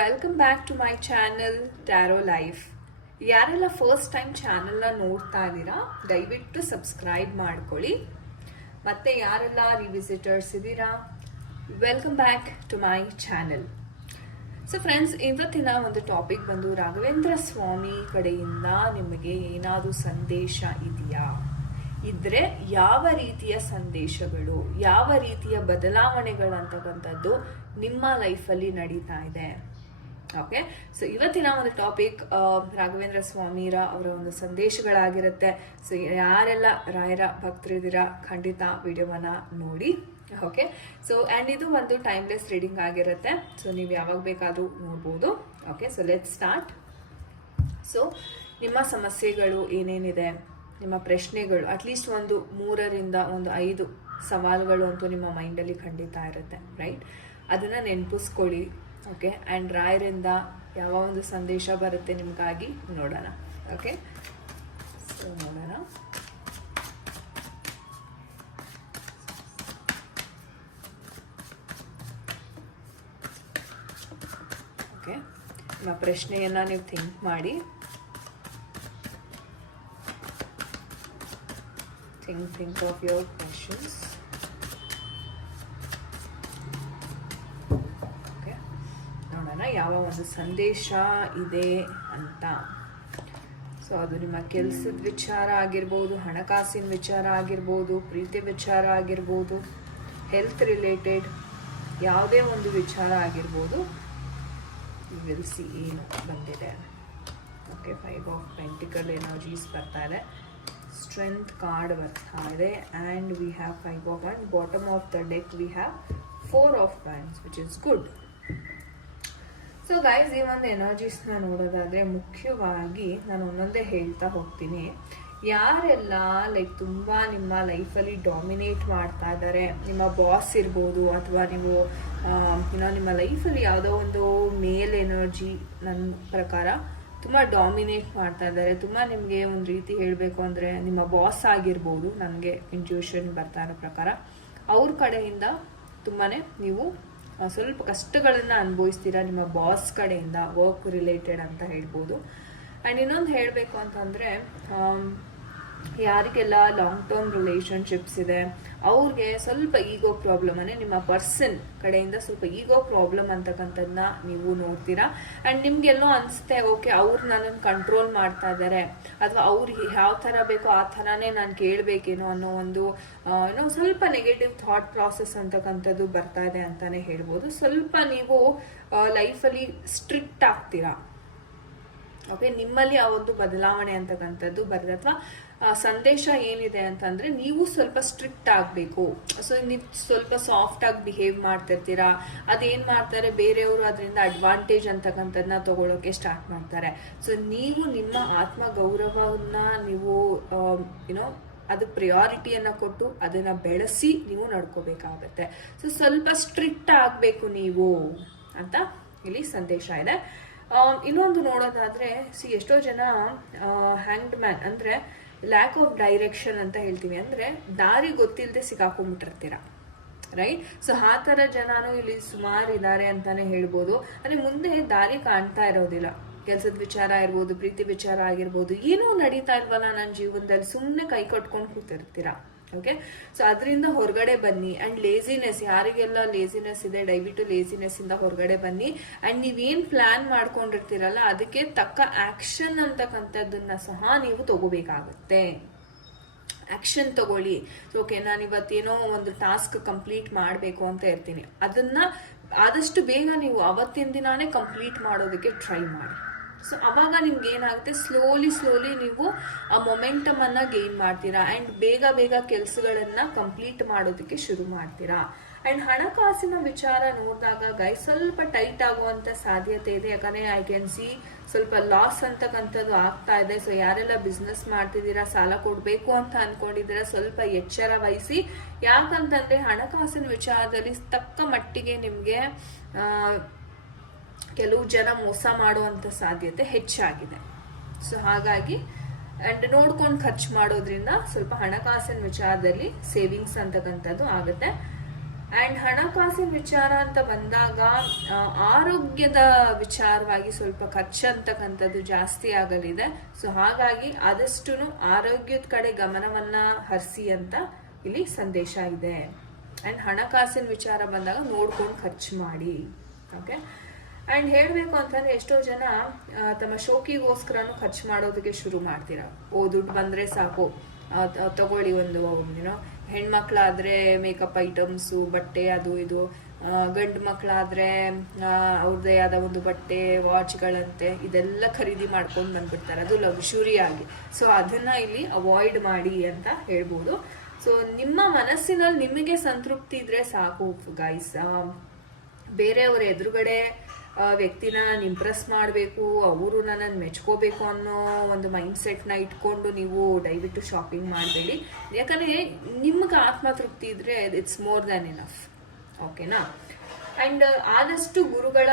Welcome back to my channel tarot life. ಯಾರೆಲ್ಲ first time ಚಾನೆಲ್ನ ನೋಡ್ತಾ ಇದ್ದೀರಾ ದಯವಿಟ್ಟು ಸಬ್ಸ್ಕ್ರೈಬ್ ಮಾಡ್ಕೊಳ್ಳಿ. ಮತ್ತೆ ಯಾರೆಲ್ಲ ರಿವಿಸಿಟರ್ಸ್ ಇದ್ದೀರಾ welcome back to my channel. So friends, ಇವತ್ತಿನ ಒಂದು ಟಾಪಿಕ್ ಬಂದು ರಾಘವೇಂದ್ರ ಸ್ವಾಮಿ ಕಡೆಯಿಂದ ನಿಮಗೆ ಏನಾದರೂ ಸಂದೇಶ ಇದೆಯಾ, ಇದ್ರೆ ಯಾವ ರೀತಿಯ ಸಂದೇಶಗಳು, ಯಾವ ರೀತಿಯ ಬದಲಾವಣೆಗಳಂತಕ್ಕಂಥದ್ದು ನಿಮ್ಮ ಲೈಫಲ್ಲಿ ನಡೀತಾ ಇದೆ. ಓಕೆ, ಸೊ ಇವತ್ತಿನ ಒಂದು ಟಾಪಿಕ್ ರಾಘವೇಂದ್ರ ಸ್ವಾಮಿರ ಅವರ ಒಂದು ಸಂದೇಶಗಳಾಗಿರುತ್ತೆ. ಸೊ ಯಾರೆಲ್ಲ ರಾಯರ ಭಕ್ತರಿದ್ದೀರಾ ಖಂಡಿತ ವಿಡಿಯೋವನ್ನ ನೋಡಿ. ಓಕೆ, ಸೊ ಆ್ಯಂಡ್ ಇದು ಒಂದು ಟೈಮ್ಲೆಸ್ ರೀಡಿಂಗ್ ಆಗಿರುತ್ತೆ. ಸೊ ನೀವು ಯಾವಾಗ ಬೇಕಾದರೂ ನೋಡ್ಬೋದು. Okay, so let's start. So ನಿಮ್ಮ ಸಮಸ್ಯೆಗಳು ಏನೇನಿದೆ, ನಿಮ್ಮ ಪ್ರಶ್ನೆಗಳು, ಅಟ್ಲೀಸ್ಟ್ ಒಂದು 3ರಿಂದ 5 ಸವಾಲುಗಳು ಅಂತೂ ನಿಮ್ಮ ಮೈಂಡಲ್ಲಿ ಖಂಡಿತ ಇರುತ್ತೆ, ರೈಟ್? ಅದನ್ನು ನೆನಪಿಸ್ಕೊಳ್ಳಿ. ಓಕೆ, ಆ್ಯಂಡ್ ರಾಯರಿಂದ ಯಾವ ಒಂದು ಸಂದೇಶ ಬರುತ್ತೆ ನಿಮಗಾಗಿ ನೋಡೋಣ. ಓಕೆ, ಸೊ ನೋಡೋಣ. ಓಕೆ, ನಿಮ್ಮ ಪ್ರಶ್ನೆಯನ್ನು ನೀವು ಥಿಂಕ್ ಮಾಡಿ. think of your questions. Okay, ನೋಡೋಣ ಯಾವ ಒಂದು ಸಂದೇಶ ಇದೆ ಅಂತ. ಸೊ ಅದು ನಿಮ್ಮ ಕೆಲಸದ ವಿಚಾರ ಆಗಿರ್ಬೋದು, ಹಣಕಾಸಿನ ವಿಚಾರ ಆಗಿರ್ಬೋದು, ಪ್ರೀತಿ ವಿಚಾರ ಆಗಿರ್ಬೋದು, ಹೆಲ್ತ್ ರಿಲೇಟೆಡ್ ಯಾವುದೇ ಒಂದು ವಿಚಾರ ಆಗಿರ್ಬೋದು. ಯು ವಿಲ್ ಸಿ ಏನು ಬಂದಿದೆ. ಓಕೆ, 5 ಆಫ್ ಪೆಂಟಿಕಲ್ ಎನರ್ಜೀಸ್ ಬರ್ತಾ ಇದೆ, ಸ್ಟ್ರೆಂತ್ ಕಾರ್ಡ್ ಬರ್ತಾ ಇದೆ, and we have 5 of wands. Bottom of the deck we have 4 of wands, which is good. So guys, ಈ ಒಂದು ಎನರ್ಜೀಸ್ನ ನೋಡೋದಾದ್ರೆ ಮುಖ್ಯವಾಗಿ ನಾನು ಒಂದೊಂದೇ ಹೇಳ್ತಾ ಹೋಗ್ತೀನಿ. ಯಾರೆಲ್ಲ ಲೈಕ್ ತುಂಬ ನಿಮ್ಮ ಲೈಫಲ್ಲಿ ಡಾಮಿನೇಟ್ ಮಾಡ್ತಾ ಇದ್ದಾರೆ, ನಿಮ್ಮ ಬಾಸ್ ಇರ್ಬೋದು, ಅಥವಾ ನೀವು ನಿಮ್ಮ ಲೈಫಲ್ಲಿ ಯಾವುದೋ ಒಂದು ಮೇಲ್ ಎನರ್ಜಿ ನನ್ನ ಪ್ರಕಾರ ತುಂಬ ಡಾಮಿನೇಟ್ ಮಾಡ್ತಾ ಇದ್ದಾರೆ. ತುಂಬ ನಿಮಗೆ ಒಂದು ರೀತಿ ಹೇಳಬೇಕು ಅಂದರೆ ನಿಮ್ಮ ಬಾಸ್ ಆಗಿರ್ಬೋದು, ನನಗೆ ಇಂಟ್ಯೂಷನ್ ಬರ್ತಾ ಇರೋ ಪ್ರಕಾರ ಅವ್ರ ಕಡೆಯಿಂದ ತುಂಬಾ ನೀವು ಸ್ವಲ್ಪ ಕಷ್ಟಗಳನ್ನು ಅನುಭವಿಸ್ತೀರಾ ನಿಮ್ಮ ಬಾಸ್ ಕಡೆಯಿಂದ, ವರ್ಕ್ ರಿಲೇಟೆಡ್ ಅಂತ ಹೇಳ್ಬೋದು. ಆ್ಯಂಡ್ ಇನ್ನೊಂದು ಹೇಳಬೇಕು ಅಂತಂದರೆ, ಯಾರಿಗೆಲ್ಲ ಲಾಂಗ್ ಟರ್ಮ್ ರಿಲೇಷನ್ಶಿಪ್ಸ್ ಇದೆ ಅವ್ರಿಗೆ ಸ್ವಲ್ಪ ಈಗೋ ಪ್ರಾಬ್ಲಮ್, ಅಂದರೆ ನಿಮ್ಮ ಪರ್ಸನ್ ಕಡೆಯಿಂದ ಸ್ವಲ್ಪ ಈಗೋ ಪ್ರಾಬ್ಲಮ್ ಅಂತಕ್ಕಂಥದ್ದನ್ನ ನೀವು ನೋಡ್ತೀರಾ. ಆ್ಯಂಡ್ ನಿಮ್ಗೆಲ್ಲೋ ಅನಿಸುತ್ತೆ, ಓಕೆ ಅವ್ರು ನನ್ನನ್ನು ಕಂಟ್ರೋಲ್ ಮಾಡ್ತಾ ಇದ್ದಾರೆ, ಅಥವಾ ಅವ್ರಿಗೆ ಯಾವ ಥರ ಬೇಕೋ ಆ ಥರನೇ ನಾನು ಕೇಳಬೇಕೇನೋ ಅನ್ನೋ ಒಂದು ಸ್ವಲ್ಪ ನೆಗೆಟಿವ್ ಥಾಟ್ ಪ್ರಾಸೆಸ್ ಅಂತಕ್ಕಂಥದ್ದು ಬರ್ತಾ ಇದೆ ಅಂತಾನೆ ಹೇಳ್ಬೋದು. ಸ್ವಲ್ಪ ನೀವು ಲೈಫಲ್ಲಿ ಸ್ಟ್ರಿಕ್ಟ್ ಆಗ್ತೀರಾ. ಓಕೆ, ನಿಮ್ಮಲ್ಲಿ ಆ ಒಂದು ಬದಲಾವಣೆ ಅಂತಕ್ಕಂಥದ್ದು ಬರುತ್ತೆ. ಅಥವಾ ಸಂದೇಶ ಏನಿದೆ ಅಂತಂದ್ರೆ, ನೀವು ಸ್ವಲ್ಪ ಸ್ಟ್ರಿಕ್ಟ್ ಆಗಬೇಕು. ಸೊ ನೀವು ಸ್ವಲ್ಪ ಸಾಫ್ಟ್ ಆಗಿ ಬಿಹೇವ್ ಮಾಡ್ತಿರ್ತೀರಾ. ಅದೇನ್ ಮಾಡ್ತಾರೆ, ಬೇರೆಯವರು ಅದರಿಂದ ಅಡ್ವಾಂಟೇಜ್ ಅಂತಕ್ಕಂಥದ್ದನ್ನ ತಗೊಳ್ಳೋಕೆ ಸ್ಟಾರ್ಟ್ ಮಾಡ್ತಾರೆ. ಸೊ ನೀವು ನಿಮ್ಮ ಆತ್ಮ ಗೌರವವನ್ನ ನೀವು ಅದು ಪ್ರಿಯಾರಿಟಿಯನ್ನು ಕೊಟ್ಟು ಅದನ್ನ ಬೆಳೆಸಿ ನೀವು ನಡ್ಕೋಬೇಕಾಗತ್ತೆ. ಸೊ ಸ್ವಲ್ಪ ಸ್ಟ್ರಿಕ್ಟ್ ಆಗಬೇಕು ನೀವು ಅಂತ ಇಲ್ಲಿ ಸಂದೇಶ ಇದೆ. ಇನ್ನೊಂದು ನೋಡೋದಾದ್ರೆ, ಎಷ್ಟೋ ಜನ ಹ್ಯಾಂಗ್ಡ್ ಮ್ಯಾನ್ ಅಂದ್ರೆ ಲ್ಯಾಕ್ ಆಫ್ ಡೈರೆಕ್ಷನ್ ಅಂತ ಹೇಳ್ತೀವಿ, ಅಂದ್ರೆ ದಾರಿ ಗೊತ್ತಿಲ್ಲದೆ ಸಿಕ್ಕಾಕೊಂಡ್ಬಿಟ್ಟಿರ್ತೀರ, ರೈಟ್? ಸೊ ಆ ಥರ ಜನನು ಇಲ್ಲಿ ಸುಮಾರು ಇದ್ದಾರೆ ಅಂತಾನೆ ಹೇಳ್ಬೋದು. ಅಂದ್ರೆ ಮುಂದೆ ದಾರಿ ಕಾಣ್ತಾ ಇರೋದಿಲ್ಲ. ಕೆಲಸದ ವಿಚಾರ ಇರ್ಬೋದು, ಪ್ರೀತಿ ವಿಚಾರ ಆಗಿರ್ಬೋದು, ಏನೂ ನಡೀತಾ ಇಲ್ವಲ್ಲ ನನ್ನ ಜೀವನದಲ್ಲಿ, ಸುಮ್ಮನೆ ಕೈ ಕಟ್ಕೊಂಡು ಕೂತಿರ್ತೀರಾ. ಓಕೆ, ಸೊ ಅದರಿಂದ ಹೊರಗಡೆ ಬನ್ನಿ. ಆ್ಯಂಡ್ ಲೇಸಿನೆಸ್, ಯಾರಿಗೆಲ್ಲ ಲೇಸಿನೆಸ್ ಇದೆ ದಯವಿಟ್ಟು ಲೇಸಿನೆಸ್ ಇಂದ ಹೊರಗಡೆ ಬನ್ನಿ. ಆ್ಯಂಡ್ ನೀವೇನು ಪ್ಲಾನ್ ಮಾಡ್ಕೊಂಡಿರ್ತೀರಲ್ಲ ಅದಕ್ಕೆ ತಕ್ಕ ಆಕ್ಷನ್ ಅಂತಕ್ಕಂಥದ್ದನ್ನ ಸಹ ನೀವು ತಗೋಬೇಕಾಗುತ್ತೆ. ಆಕ್ಷನ್ ತಗೊಳ್ಳಿ. ಓಕೆ, ನಾನು ಇವತ್ತೇನೋ ಒಂದು ಟಾಸ್ಕ್ ಕಂಪ್ಲೀಟ್ ಮಾಡಬೇಕು ಅಂತ ಇರ್ತೀನಿ, ಅದನ್ನ ಆದಷ್ಟು ಬೇಗ ನೀವು ಅವತ್ತಿನ ದಿನಾನೇ ಕಂಪ್ಲೀಟ್ ಮಾಡೋದಕ್ಕೆ ಟ್ರೈ ಮಾಡಿ. ಸೊ ಅವಾಗ ನಿಮ್ಗೆ ಏನಾಗುತ್ತೆ, ಸ್ಲೋಲಿ ನೀವು ಆ ಮೊಮೆಂಟಮ್ ಅನ್ನ ಗೇನ್ ಮಾಡ್ತೀರಾ. ಆ್ಯಂಡ್ ಬೇಗ ಕೆಲಸಗಳನ್ನ ಕಂಪ್ಲೀಟ್ ಮಾಡೋದಕ್ಕೆ ಶುರು ಮಾಡ್ತೀರಾ. ಆ್ಯಂಡ್ ಹಣಕಾಸಿನ ವಿಚಾರ ನೋಡಿದಾಗ ಗೈಸ್ ಸ್ವಲ್ಪ ಟೈಟ್ ಆಗುವಂತ ಸಾಧ್ಯತೆ ಇದೆ. ಯಾಕಂದ್ರೆ ಐ ಕ್ಯಾನ್ ಸಿ ಸ್ವಲ್ಪ ಲಾಸ್ ಅಂತಕ್ಕಂಥದ್ದು ಆಗ್ತಾ ಇದೆ. ಸೊ ಯಾರೆಲ್ಲ ಬಿಸ್ನೆಸ್ ಮಾಡ್ತಿದ್ದೀರಾ, ಸಾಲ ಕೊಡಬೇಕು ಅಂತ ಅನ್ಕೊಂಡಿದ್ದೀರಾ, ಸ್ವಲ್ಪ ಎಚ್ಚರ ವಹಿಸಿ. ಯಾಕಂತಂದ್ರೆ ಹಣಕಾಸಿನ ವಿಚಾರದಲ್ಲಿ ತಕ್ಕ ಮಟ್ಟಿಗೆ ನಿಮ್ಗೆ ಕೆಲವು ಜನ ಮೋಸ ಮಾಡುವಂತ ಸಾಧ್ಯತೆ ಹೆಚ್ಚಾಗಿದೆ. ಸೊ ಹಾಗಾಗಿ ಅಂಡ್ ನೋಡ್ಕೊಂಡು ಖರ್ಚು ಮಾಡೋದ್ರಿಂದ ಸ್ವಲ್ಪ ಹಣಕಾಸಿನ ವಿಚಾರದಲ್ಲಿ ಸೇವಿಂಗ್ಸ್ ಅಂತಕ್ಕಂಥದ್ದು ಆಗುತ್ತೆ. ಆ್ಯಂಡ್ ಹಣಕಾಸಿನ ವಿಚಾರ ಅಂತ ಬಂದಾಗ ಆರೋಗ್ಯದ ವಿಚಾರವಾಗಿ ಸ್ವಲ್ಪ ಖರ್ಚು ಅಂತಕ್ಕಂಥದ್ದು ಜಾಸ್ತಿ ಆಗಲಿದೆ. ಸೊ ಹಾಗಾಗಿ ಆದಷ್ಟು ಆರೋಗ್ಯದ ಕಡೆ ಗಮನವನ್ನ ಹರಿಸಿ ಅಂತ ಇಲ್ಲಿ ಸಂದೇಶ ಇದೆ. ಆ್ಯಂಡ್ ಹಣಕಾಸಿನ ವಿಚಾರ ಬಂದಾಗ ನೋಡ್ಕೊಂಡು ಖರ್ಚು ಮಾಡಿ. ಓಕೆ, ಆ್ಯಂಡ್ ಹೇಳಬೇಕು ಅಂತಂದ್ರೆ ಎಷ್ಟೋ ಜನ ತಮ್ಮ ಶೋಕಿಗೋಸ್ಕರನೂ ಖರ್ಚು ಮಾಡೋದಕ್ಕೆ ಶುರು ಮಾಡ್ತೀರಾ. ದುಡ್ಡು ಬಂದರೆ ಸಾಕು, ತಗೊಳ್ಳಿ ಒಂದು ಏನೋ, ಹೆಣ್ಮಕ್ಳಾದ್ರೆ ಮೇಕಪ್ ಐಟಮ್ಸು, ಬಟ್ಟೆ, ಅದು ಇದು. ಗಂಡು ಮಕ್ಕಳಾದ್ರೆ ಅವ್ರದ್ದೇ ಆದ ಒಂದು ಬಟ್ಟೆ, ವಾಚ್ಗಳಂತೆ ಇದೆಲ್ಲ ಖರೀದಿ ಮಾಡ್ಕೊಂಡು ಬಂದ್ಬಿಡ್ತಾರೆ, ಅದು ಲಕ್ಸುರಿ ಆಗಿ. ಸೊ ಅದನ್ನ ಇಲ್ಲಿ ಅವಾಯ್ಡ್ ಮಾಡಿ ಅಂತ ಹೇಳ್ಬೋದು. ಸೊ ನಿಮ್ಮ ಮನಸ್ಸಿನಲ್ಲಿ ನಿಮಗೆ ಸಂತೃಪ್ತಿ ಇದ್ರೆ ಸಾಕು ಗೈಸ್. ಬೇರೆಯವ್ರ ಎದುರುಗಡೆ ವ್ಯಕ್ತಿನ ಇಂಪ್ರೆಸ್ ಮಾಡಬೇಕು, ಅವರು ನನ್ನನ್ನು ಮೆಚ್ಕೋಬೇಕು ಅನ್ನೋ ಒಂದು ಮೈಂಡ್ಸೆಟ್ನ ಇಟ್ಕೊಂಡು ನೀವು ದಯವಿಟ್ಟು ಶಾಪಿಂಗ್ ಮಾಡಬೇಡಿ. ಯಾಕಂದರೆ ನಿಮ್ಗೆ ಆತ್ಮತೃಪ್ತಿ ಇದ್ರೆ ಇಟ್ಸ್ ಮೋರ್ ದ್ಯಾನ್ ಇನಫ್. ಓಕೆನಾ? ಆ್ಯಂಡ್ ಆದಷ್ಟು ಗುರುಗಳ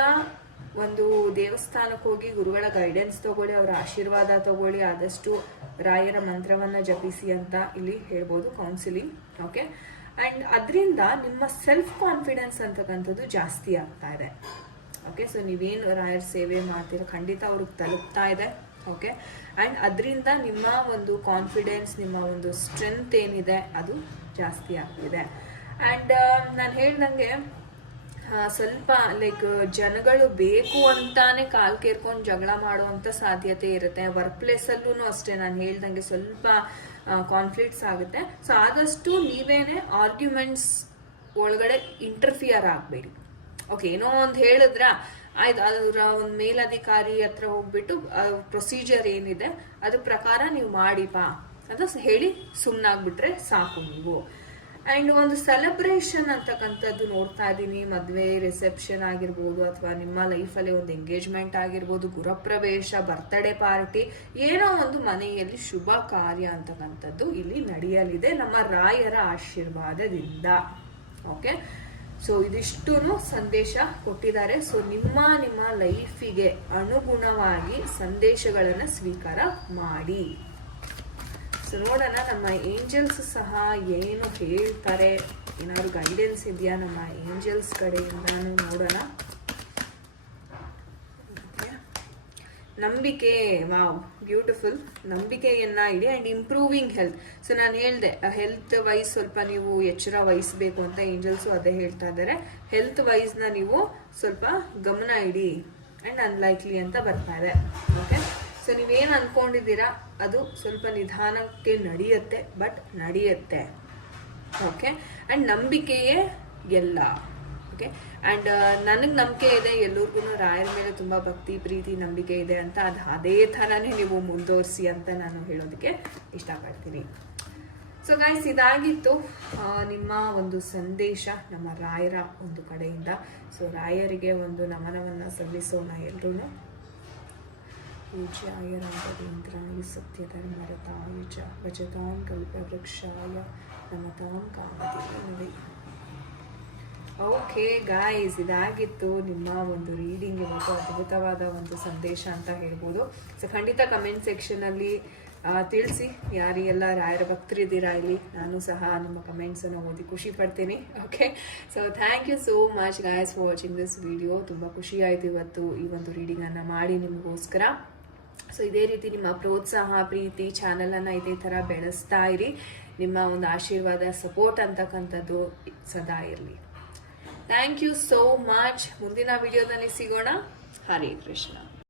ಒಂದು ದೇವಸ್ಥಾನಕ್ಕೆ ಹೋಗಿ ಗುರುಗಳ ಗೈಡೆನ್ಸ್ ತಗೊಳ್ಳಿ, ಅವರ ಆಶೀರ್ವಾದ ತಗೊಳ್ಳಿ, ಆದಷ್ಟು ರಾಯರ ಮಂತ್ರವನ್ನು ಜಪಿಸಿ ಅಂತ ಇಲ್ಲಿ ಹೇಳ್ಬೋದು, ಕೌನ್ಸಿಲಿಂಗ್. ಓಕೆ, ಆ್ಯಂಡ್ ಅದರಿಂದ ನಿಮ್ಮ ಸೆಲ್ಫ್ ಕಾನ್ಫಿಡೆನ್ಸ್ ಅಂತಕ್ಕಂಥದ್ದು ಜಾಸ್ತಿ ಆಗ್ತಾ ಇದೆ. ಓಕೆ, ಸೊ ನೀವೇನು ರಾಯರ ಸೇವೆ ಮಾಡ್ತೀರ ಖಂಡಿತ ಅವ್ರಿಗೆ ತಲುಪ್ತಾ ಇದೆ. ಓಕೆ, ಆ್ಯಂಡ್ ಅದರಿಂದ ನಿಮ್ಮ ಒಂದು ಕಾನ್ಫಿಡೆನ್ಸ್, ನಿಮ್ಮ ಒಂದು ಸ್ಟ್ರೆಂತ್ ಏನಿದೆ ಅದು ಜಾಸ್ತಿ ಆಗ್ತಿದೆ. ಆ್ಯಂಡ್ ನಾನು ಹೇಳ್ದಂಗೆ ಸ್ವಲ್ಪ ಲೈಕ್ ಜನಗಳು ಬೇಕು ಅಂತಾನೆ ಕಾಲ್ ಕೇರ್ಕೊಂಡು ಜಗಳ ಮಾಡುವಂಥ ಸಾಧ್ಯತೆ ಇರುತ್ತೆ. ವರ್ಕ್ ಪ್ಲೇಸಲ್ಲೂ ಅಷ್ಟೇ, ನಾನು ಹೇಳ್ದಂಗೆ ಸ್ವಲ್ಪ ಕಾನ್ಫ್ಲಿಕ್ಟ್ಸ್ ಆಗುತ್ತೆ. ಸೊ ಆದಷ್ಟು ನೀವೇನೆ ಆರ್ಗ್ಯುಮೆಂಟ್ಸ್ ಒಳಗಡೆ ಇಂಟರ್ಫಿಯರ್ ಆಗಬೇಡಿ. ಓಕೆ, ಏನೋ ಒಂದು ಹೇಳಿದ್ರ ಆಯ್ತು, ಅದರ ಒಂದು ಮೇಲಧಿಕಾರಿ ಹತ್ರ ಹೋಗ್ಬಿಟ್ಟು ಪ್ರೊಸೀಜರ್ ಏನಿದೆ ಅದ್ರ ಪ್ರಕಾರ ನೀವು ಮಾಡಿಪಾ ಅಂತ ಹೇಳಿ ಸುಮ್ಮನಾಗ್ಬಿಟ್ರೆ ಸಾಕು ನೀವು. ಆ್ಯಂಡ್ ಒಂದು ಸೆಲೆಬ್ರೇಷನ್ ಅಂತಕ್ಕಂಥದ್ದು ನೋಡ್ತಾ ಇದ್ದೀನಿ. ಮದುವೆ, ರಿಸೆಪ್ಷನ್ ಆಗಿರ್ಬೋದು, ಅಥವಾ ನಿಮ್ಮ ಲೈಫಲ್ಲಿ ಒಂದು ಎಂಗೇಜ್ಮೆಂಟ್ ಆಗಿರ್ಬೋದು, ಗೃಹಪ್ರವೇಶ, ಬರ್ತ್ಡೇ ಪಾರ್ಟಿ, ಏನೋ ಒಂದು ಮನೆಯಲ್ಲಿ ಶುಭ ಕಾರ್ಯ ಅಂತಕ್ಕಂಥದ್ದು ಇಲ್ಲಿ ನಡೆಯಲಿದೆ ನಮ್ಮ ರಾಯರ ಆಶೀರ್ವಾದದಿಂದ. ಓಕೆ, ಸೊ ಇದಿಷ್ಟು ಸಂದೇಶ ಕೊಟ್ಟಿದ್ದಾರೆ. ಸೊ ನಿಮ್ಮ ಲೈಫಿಗೆ ಅನುಗುಣವಾಗಿ ಸಂದೇಶಗಳನ್ನು ಸ್ವೀಕಾರ ಮಾಡಿ. ಸೊ ನೋಡೋಣ ನಮ್ಮ ಏಂಜಲ್ಸ್ ಸಹ ಏನು ಹೇಳ್ತಾರೆ, ಏನಾದ್ರು ಗೈಡೆನ್ಸ್ ಇದೆಯಾ ನಮ್ಮ ಏಂಜಲ್ಸ್ ಕಡೆಯಿಂದಾನು ನೋಡೋಣ. ನಂಬಿಕೆ, ವಾವ್, ಬ್ಯೂಟಿಫುಲ್. ನಂಬಿಕೆಯನ್ನ ಇಡಿ ಆ್ಯಂಡ್ ಇಂಪ್ರೂವಿಂಗ್ ಹೆಲ್ತ್. ಸೊ ನಾನು ಹೇಳಿದೆ ಹೆಲ್ತ್ ವೈಸ್ ಸ್ವಲ್ಪ ನೀವು ಎಚ್ಚರ ವಹಿಸಬೇಕು ಅಂತ ಏಂಜಲ್ಸು ಅದೇ ಹೇಳ್ತಾ ಇದ್ದಾರೆ. ಹೆಲ್ತ್ ವೈಸ್ನ ನೀವು ಸ್ವಲ್ಪ ಗಮನ ಇಡಿ ಆ್ಯಂಡ್ ಅನ್ಲೈಕ್ಲಿ ಅಂತ ಬರ್ತಾ ಇದೆ. ಓಕೆ, ಸೊ ನೀವೇನು ಅಂದ್ಕೊಂಡಿದ್ದೀರಾ ಅದು ಸ್ವಲ್ಪ ನಿಧಾನಕ್ಕೆ ನಡೆಯುತ್ತೆ, ಬಟ್ ನಡೆಯುತ್ತೆ. ಓಕೆ, ಆ್ಯಂಡ್ ನಂಬಿಕೆಯೇ ಎಲ್ಲ. ಓಕೆ, ಆ್ಯಂಡ್ ನನಗೆ ನಂಬಿಕೆ ಇದೆ, ಎಲ್ಲರಿಗೂ ರಾಯರ ಮೇಲೆ ತುಂಬ ಭಕ್ತಿ, ಪ್ರೀತಿ, ನಂಬಿಕೆ ಇದೆ ಅಂತ. ಅದೇ ಥರನೇ ನೀವು ಮುಂದುವರಿಸಿ ಅಂತ ನಾನು ಹೇಳೋದಕ್ಕೆ ಇಷ್ಟಪಡ್ತೀನಿ. ಸೊ ಗೈಸ್, ಇದಾಗಿತ್ತು ನಿಮ್ಮ ಒಂದು ಸಂದೇಶ ನಮ್ಮ ರಾಯರ ಒಂದು ಕಡೆಯಿಂದ. ಸೊ ರಾಯರಿಗೆ ಒಂದು ನಮನವನ್ನು ಸಲ್ಲಿಸೋಣ ಎಲ್ಲರೂ. ಪೂಜ್ಯಾಯ ರಾಘವೇಂದ್ರಾಯ ಸತ್ಯಧರ್ಮರತಾಯ ಚ ಭಜತಾಂ ಕಲ್ಪವೃಕ್ಷಾಯ ನಮತಾಂ ಕಾಮಧೇನವೇ. ಓಕೆ ಗಾಯ್ಸ್, ಇದಾಗಿತ್ತು ನಿಮ್ಮ ಒಂದು ರೀಡಿಂಗ್. ಇವತ್ತು ಅದ್ಭುತವಾದ ಒಂದು ಸಂದೇಶ ಅಂತ ಹೇಳ್ಬೋದು. ಸೊ ಖಂಡಿತ ಕಮೆಂಟ್ ಸೆಕ್ಷನಲ್ಲಿ ತಿಳಿಸಿ ಯಾರಿಗೆಲ್ಲ ರಾಯರ ಭಕ್ತರಿದ್ದೀರಾ ಇಲ್ಲಿ. ನಾನು ಸಹ ನಿಮ್ಮ ಕಮೆಂಟ್ಸನ್ನು ಓದಿ ಖುಷಿ ಪಡ್ತೀನಿ. Okay, so thank you so much guys for watching this video. ತುಂಬ ಖುಷಿ ಆಯಿತು ಇವತ್ತು ಈ ಒಂದು ರೀಡಿಂಗನ್ನು ಮಾಡಿ ನಿಮಗೋಸ್ಕರ. ಸೊ ಇದೇ ರೀತಿ ನಿಮ್ಮ ಪ್ರೋತ್ಸಾಹ, ಪ್ರೀತಿ, ಚಾನಲನ್ನು ಇದೇ ಥರ ಬೆಳೆಸ್ತಾ ಇರಿ. ನಿಮ್ಮ ಒಂದು ಆಶೀರ್ವಾದ, ಸಪೋರ್ಟ್ ಅಂತಕ್ಕಂಥದ್ದು ಸದಾ ಇರಲಿ. Thank you so much. ಮುಂದಿನ ವಿಡಿಯೋದಲ್ಲಿ ಸಿಗೋಣ. ಹರೇ ಕೃಷ್ಣ.